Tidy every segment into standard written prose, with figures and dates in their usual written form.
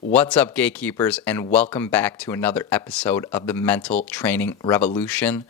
What's up, gatekeepers, and welcome back to another episode of the Mental Training Revolution.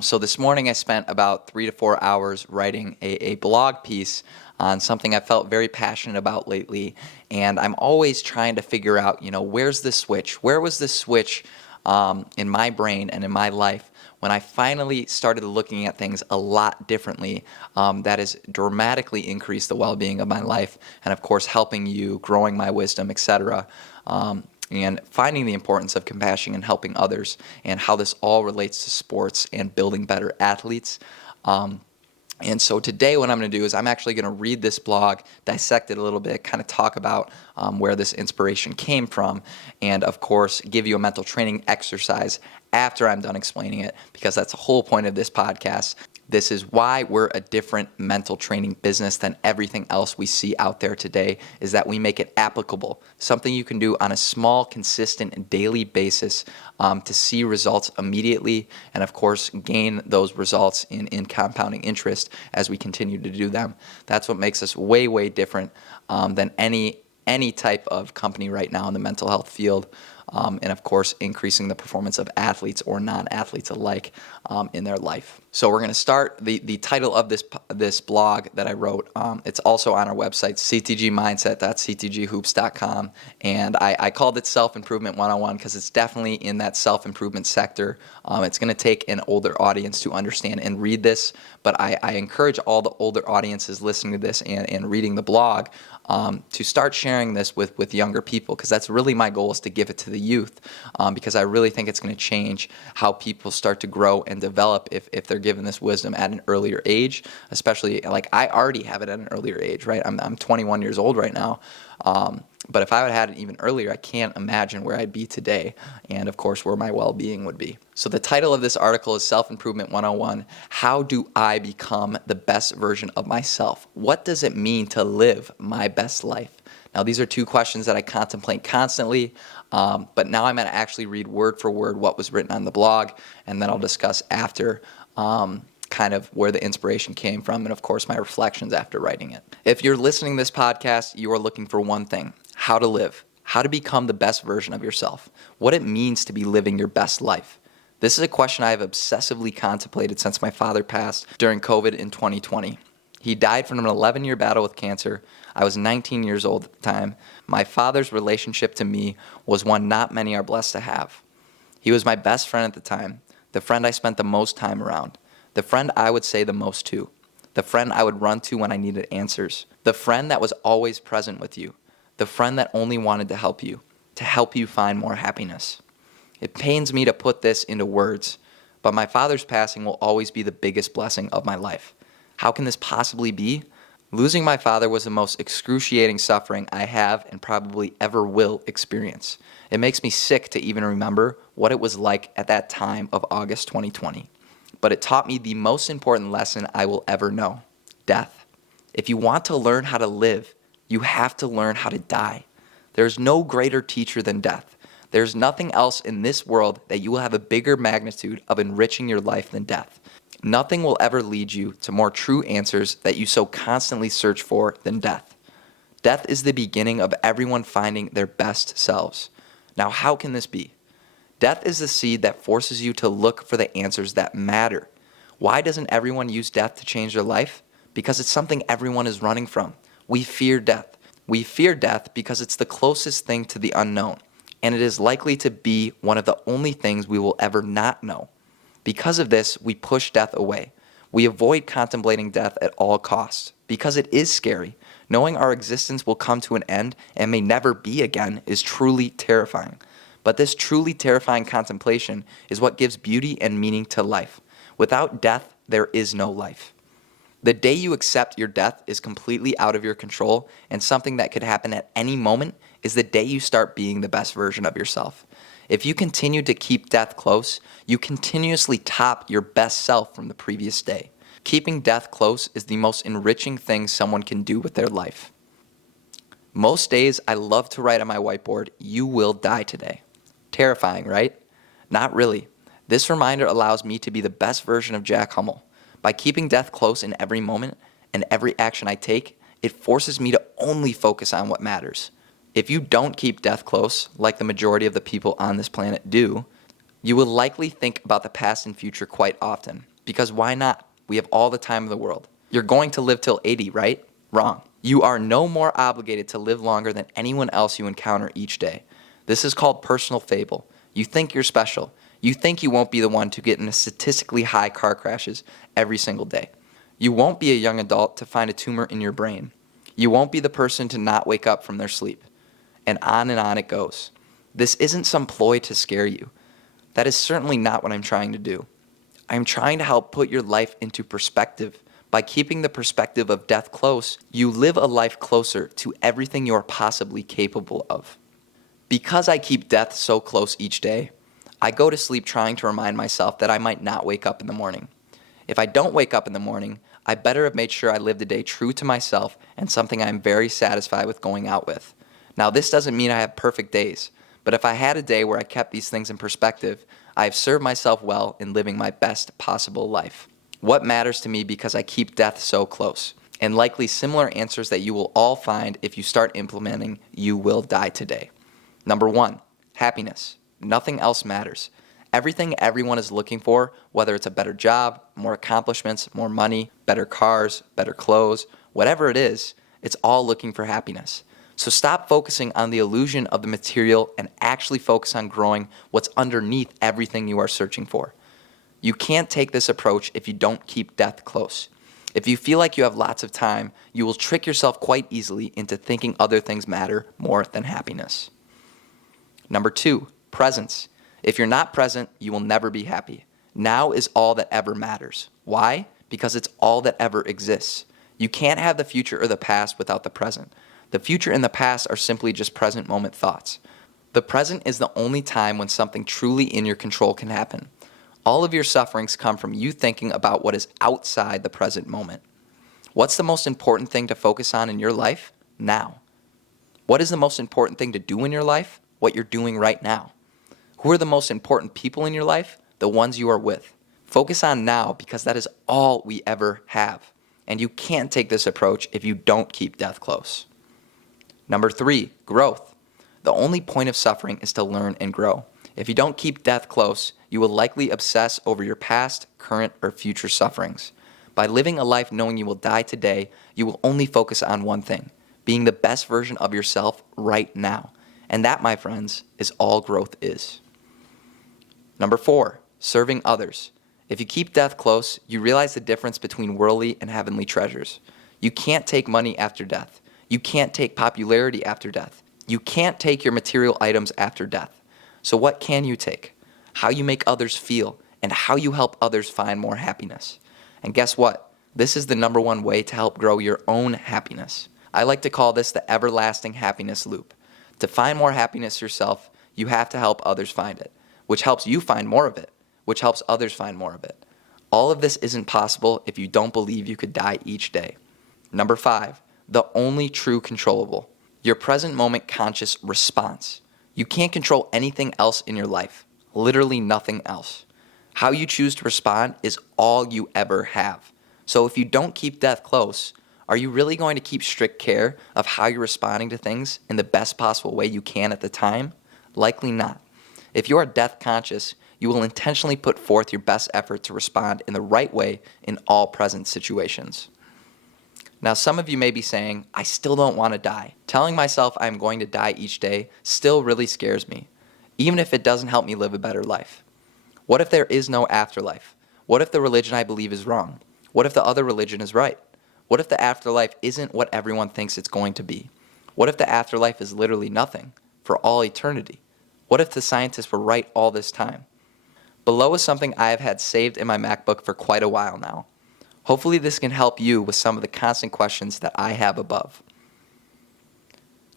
So this morning I spent about 3 to 4 hours writing a blog piece on something I felt very passionate about lately, and I'm always trying to figure out, where's the switch? Where was the switch in my brain and in my life when I finally started looking at things a lot differently, that has dramatically increased the well-being of my life and, of course, helping you, growing my wisdom, etc., and finding the importance of compassion and helping others and how this all relates to sports and building better athletes. And so today what I'm going to do is I'm actually going to read this blog, dissect it a little bit, kind of talk about where this inspiration came from, and of course give you a mental training exercise after I'm done explaining it, because that's the whole point of this podcast. This is why we're a different mental training business than everything else we see out there today, is that we make it applicable, something you can do on a small, consistent, daily basis to see results immediately and, of course, gain those results in compounding interest as we continue to do them. That's what makes us way, way different than any type of company right now in the mental health field. And of course, increasing the performance of athletes or non-athletes alike in their life. So we're going to start the title of this blog that I wrote. It's also on our website, ctgmindset.ctghoops.com, and I called it Self-Improvement 101 because it's definitely in that self-improvement sector. It's going to take an older audience to understand and read this, but I encourage all the older audiences listening to this and reading the blog to start sharing this with younger people, because that's really my goal, is to give it to the youth, because I really think it's going to change how people start to grow and develop if they're given this wisdom at an earlier age, especially like I already have it at an earlier age, right? I'm 21 years old right now. But if I would have had it even earlier, I can't imagine where I'd be today and, of course, where my well-being would be. So the title of this article is Self-Improvement 101, How Do I Become the Best Version of Myself? What does it mean to live my best life? Now, these are two questions that I contemplate constantly, but now I'm going to actually read word for word what was written on the blog, and then I'll discuss after kind of where the inspiration came from and, of course, my reflections after writing it. If you're listening to this podcast, you are looking for one thing: how to live, how to become the best version of yourself, what it means to be living your best life. This is a question I have obsessively contemplated since my father passed during COVID in 2020. He died from an 11-year battle with cancer. I was 19 years old at the time. My father's relationship to me was one not many are blessed to have. He was my best friend at the time, the friend I spent the most time around, the friend I would say the most to, the friend I would run to when I needed answers, the friend that was always present with you, the friend that only wanted to help you find more happiness. It pains me to put this into words, but my father's passing will always be the biggest blessing of my life. How can this possibly be? Losing my father was the most excruciating suffering I have and probably ever will experience. It makes me sick to even remember what it was like at that time of August 2020. But it taught me the most important lesson I will ever know: death. If you want to learn how to live, you have to learn how to die. There's no greater teacher than death. There's nothing else in this world that you will have a bigger magnitude of enriching your life than death. Nothing will ever lead you to more true answers that you so constantly search for than death. Death is the beginning of everyone finding their best selves. Now, how can this be? Death is the seed that forces you to look for the answers that matter. Why doesn't everyone use death to change their life? Because it's something everyone is running from. We fear death. We fear death because it's the closest thing to the unknown, and it is likely to be one of the only things we will ever not know. Because of this, we push death away. We avoid contemplating death at all costs because it is scary. Knowing our existence will come to an end and may never be again is truly terrifying. But this truly terrifying contemplation is what gives beauty and meaning to life. Without death, there is no life. The day you accept your death is completely out of your control and something that could happen at any moment is the day you start being the best version of yourself. If you continue to keep death close, you continuously top your best self from the previous day. Keeping death close is the most enriching thing someone can do with their life. Most days, I love to write on my whiteboard, "You will die today." Terrifying, right? Not really. This reminder allows me to be the best version of Jack Hummel. By keeping death close in every moment and every action I take, it forces me to only focus on what matters. If you don't keep death close, like the majority of the people on this planet do, you will likely think about the past and future quite often. Because why not? We have all the time in the world. You're going to live till 80, right? Wrong. You are no more obligated to live longer than anyone else you encounter each day. This is called personal fable. You think you're special. You think you won't be the one to get into statistically high car crashes every single day. You won't be a young adult to find a tumor in your brain. You won't be the person to not wake up from their sleep. And on it goes. This isn't some ploy to scare you. That is certainly not what I'm trying to do. I am trying to help put your life into perspective. By keeping the perspective of death close, you live a life closer to everything you are possibly capable of. Because I keep death so close each day, I go to sleep trying to remind myself that I might not wake up in the morning. If I don't wake up in the morning, I better have made sure I lived a day true to myself and something I'm very satisfied with going out with. Now, this doesn't mean I have perfect days, but if I had a day where I kept these things in perspective, I have served myself well in living my best possible life. What matters to me because I keep death so close? And likely similar answers that you will all find if you start implementing You Will Die Today. Number 1, happiness. Nothing else matters. Everything everyone is looking for, whether it's a better job, more accomplishments, more money, better cars, better clothes, whatever it is, it's all looking for happiness. So stop focusing on the illusion of the material and actually focus on growing what's underneath everything you are searching for. You can't take this approach if you don't keep death close. If you feel like you have lots of time, you will trick yourself quite easily into thinking other things matter more than happiness. Number 2, presence. If you're not present, you will never be happy. Now is all that ever matters. Why? Because it's all that ever exists. You can't have the future or the past without the present. The future and the past are simply just present moment thoughts. The present is the only time when something truly in your control can happen. All of your sufferings come from you thinking about what is outside the present moment. What's the most important thing to focus on in your life? Now. What is the most important thing to do in your life? What you're doing right now. Who are the most important people in your life? The ones you are with. Focus on now because that is all we ever have. And you can't take this approach if you don't keep death close. Number 3, growth. The only point of suffering is to learn and grow. If you don't keep death close, you will likely obsess over your past, current, or future sufferings. By living a life knowing you will die today, you will only focus on one thing, being the best version of yourself right now. And that, my friends, is all growth is. Number 4, serving others. If you keep death close, you realize the difference between worldly and heavenly treasures. You can't take money after death. You can't take popularity after death. You can't take your material items after death. So what can you take? How you make others feel and how you help others find more happiness. And guess what? This is the number 1 way to help grow your own happiness. I like to call this the everlasting happiness loop. To find more happiness yourself, you have to help others find it, which helps you find more of it, which helps others find more of it. All of this isn't possible if you don't believe you could die each day. Number 5, the only true controllable, your present moment conscious response. You can't control anything else in your life, literally nothing else. How you choose to respond is all you ever have. So if you don't keep death close, are you really going to keep strict care of how you're responding to things in the best possible way you can at the time? Likely not. If you are death conscious, you will intentionally put forth your best effort to respond in the right way in all present situations. Now, some of you may be saying, I still don't want to die. Telling myself I'm going to die each day still really scares me, even if it doesn't help me live a better life. What if there is no afterlife? What if the religion I believe is wrong? What if the other religion is right? What if the afterlife isn't what everyone thinks it's going to be? What if the afterlife is literally nothing for all eternity? What if the scientists were right all this time? Below is something I have had saved in my MacBook for quite a while now. Hopefully this can help you with some of the constant questions that I have above.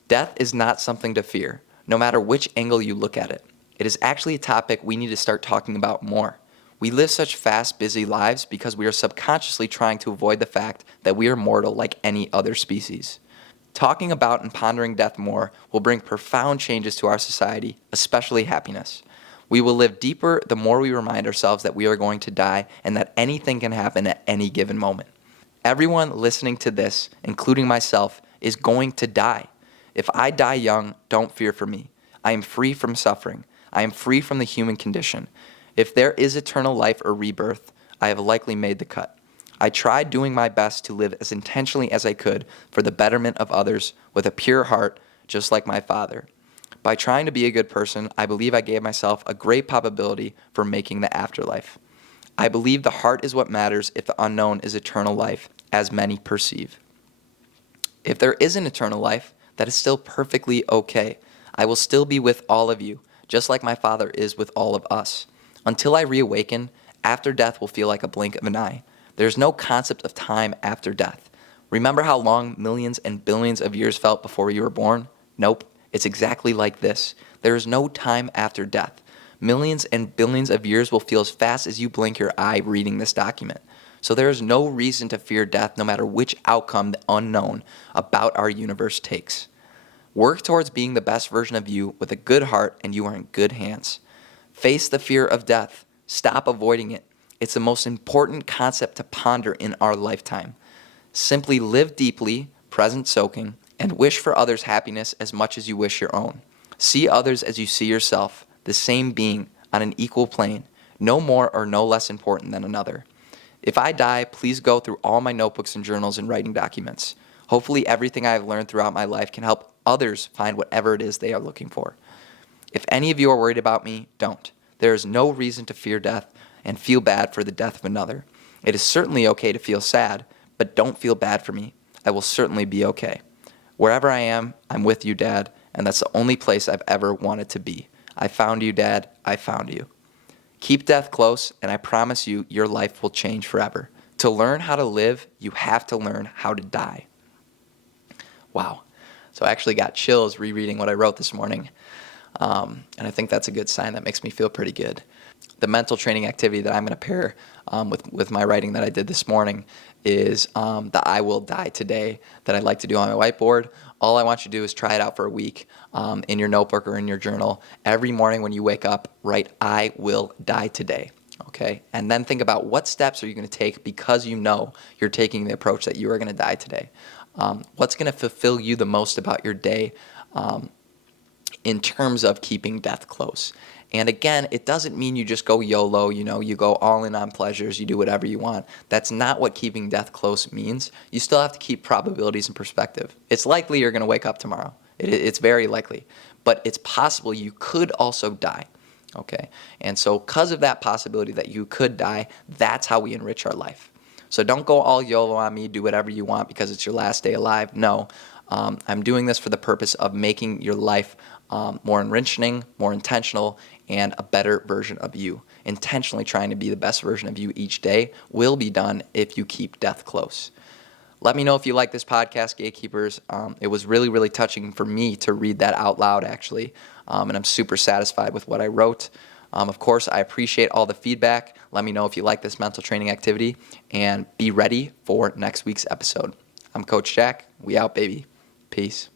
Death is not something to fear, no matter which angle you look at it. It is actually a topic we need to start talking about more. We live such fast, busy lives because we are subconsciously trying to avoid the fact that we are mortal like any other species. Talking about and pondering death more will bring profound changes to our society, especially happiness. We will live deeper the more we remind ourselves that we are going to die and that anything can happen at any given moment. Everyone listening to this, including myself, is going to die. If I die young, don't fear for me. I am free from suffering. I am free from the human condition. If there is eternal life or rebirth, I have likely made the cut. I tried doing my best to live as intentionally as I could for the betterment of others with a pure heart, just like my father. By trying to be a good person, I believe I gave myself a great probability for making the afterlife. I believe the heart is what matters if the unknown is eternal life, as many perceive. If there is an eternal life, that is still perfectly okay. I will still be with all of you, just like my Father is with all of us. Until I reawaken, after death will feel like a blink of an eye. There is no concept of time after death. Remember how long millions and billions of years felt before you were born? Nope, it's exactly like this. There is no time after death. Millions and billions of years will feel as fast as you blink your eye reading this document. So there is no reason to fear death no matter which outcome the unknown about our universe takes. Work towards being the best version of you with a good heart and you are in good hands. Face the fear of death. Stop avoiding it. It's the most important concept to ponder in our lifetime. Simply live deeply, present soaking, and wish for others' happiness as much as you wish your own. See others as you see yourself, the same being on an equal plane, no more or no less important than another. If I die, please go through all my notebooks and journals and writing documents. Hopefully everything I have learned throughout my life can help others find whatever it is they are looking for. If any of you are worried about me, don't. There is no reason to fear death and feel bad for the death of another. It is certainly okay to feel sad, but don't feel bad for me. I will certainly be okay. Wherever I am, I'm with you, Dad, and that's the only place I've ever wanted to be. I found you, Dad. I found you. Keep death close, and I promise you, your life will change forever. To learn how to live, you have to learn how to die. Wow. So I actually got chills rereading what I wrote this morning. And I think that's a good sign. That makes me feel pretty good. The mental training activity that I'm going to pair with my writing that I did this morning is the I will die today that I'd like to do on my whiteboard. All I want you to do is try it out for a week in your notebook or in your journal. Every morning when you wake up, write, I will die today. Okay? And then think about what steps are you going to take because you know you're taking the approach that you are going to die today. What's going to fulfill you the most about your day in terms of keeping death close? And again, it doesn't mean you just go YOLO, you go all in on pleasures, you do whatever you want. That's not what keeping death close means. You still have to keep probabilities in perspective. It's likely you're going to wake up tomorrow. It's very likely. But it's possible you could also die. Okay? And so because of that possibility that you could die, that's how we enrich our life. So don't go all YOLO on me, do whatever you want because it's your last day alive. No, I'm doing this for the purpose of making your life more enriching, more intentional, and a better version of you. Intentionally trying to be the best version of you each day will be done if you keep death close. Let me know if you like this podcast, Gatekeepers. It was really, really touching for me to read that out loud, actually, and I'm super satisfied with what I wrote. Of course, I appreciate all the feedback. Let me know if you like this mental training activity, and be ready for next week's episode. I'm Coach Jack. We out, baby. Peace.